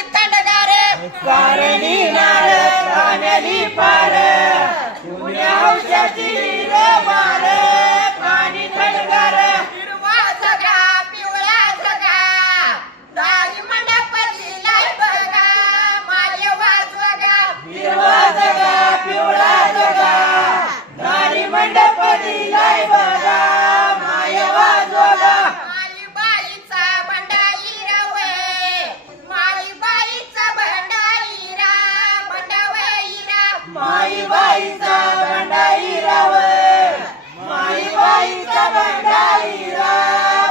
पाणी थंडगार कारणी नाळ पाण्याली पार पुण्या हौशाची मार पाणी थंडगार हिरवा जगा पिवळा जगा दारी मंडप दिलाय बघा माझे वाजवगा हिरवा जगा पिवळा जगा दारी मंडप दिलाय बघा माय वाजवगा माई बाईचा भंडाईरा वे माई बाईचा भंडाईरा भंडावईरा माई बाईचा भंडाईराव माई बाईचा भंडाईरा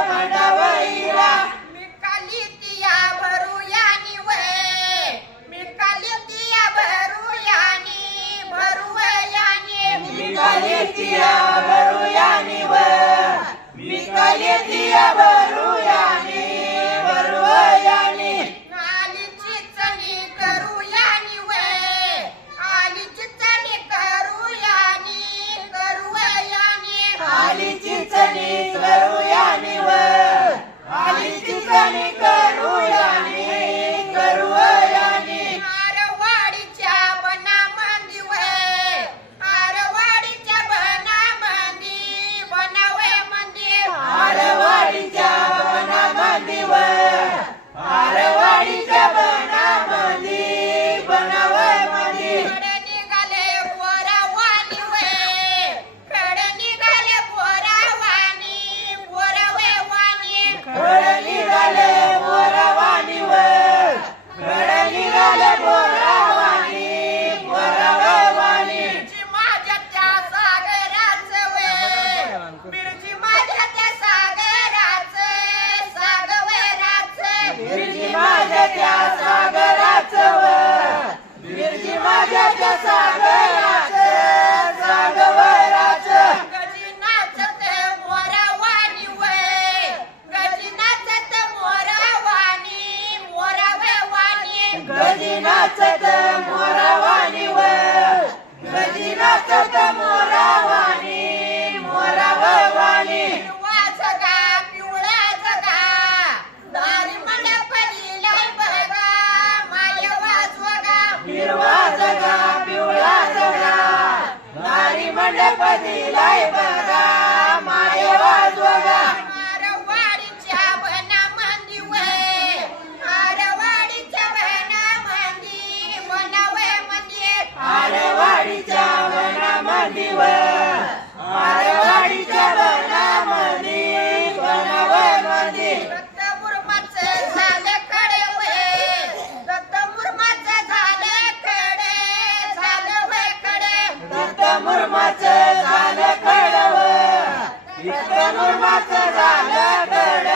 भंडावईरा मी काली तिया भरुयानी वे मी काली तिया भरुयानी भरुयानी मी कालेतिया भरुयानी व मी कालेतिया भरुयानी भरुयानी आलीची चणी करूयानी वे आलीची चणी करूयानी करूयानी आलीची चणी करूयानी व आलीची चणी करूयानी करूयानी आरवाडीच्या बनामंदी वे आरवाडीच्या बनामंदी बनावे मंदिर आरवाडीच्या बनामंदी व आरवाडीच्या बनामंदी बनावय मंदिर कडे निघाले पोरावानी वे कडे निघाले पोरावानी पोरावे वाणी खड निघाले बोरावानी व खड निघाले बोरावानी बोरावय वाणी मिरची माझ्या त्या सागराचं वे मिरची माझ्या त्या सागराचं सागराचं बिरजी माझ्या त्या सागराचं व बिरजी माझ्या त्या सागराचं सागराचं गजी नाचत मोरावानी वे गजी नाचत मोरावानी मोरावे वाणी गजी नाचत मोरावानी व गजी नाचत मोरावानी मोरावय वाणी हिरवा जगा पिवळा जगा दारी मंडप दिलाय बघा माय वाजवगा हिरवा जगा पिवळा जगा दारी मंडप दिलाय बघा माय वाजवगा आरवाडीच्या बनामंदी वे आरवाडीच्या बनामंदी बनावे मंदिर आरवाडीच्या वनामंदी व आरवाडीच्या वनामंदी बनावय मंदिर दत्त मुर्माचं झालं कडे वे दत्त मुर्माचं झालं कडे झालं वे कडे दत्त मुर्माचं झालं कडव दत्त मुर्माचं झालं कड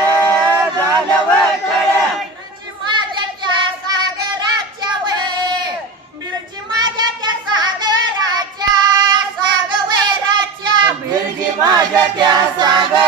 झालं व कड मिरची माझ्या त्या सागराच्या वे मिरची माझ्या त्या सागराच्या सागवेराच्या बिरजी माझ्या त्या सागर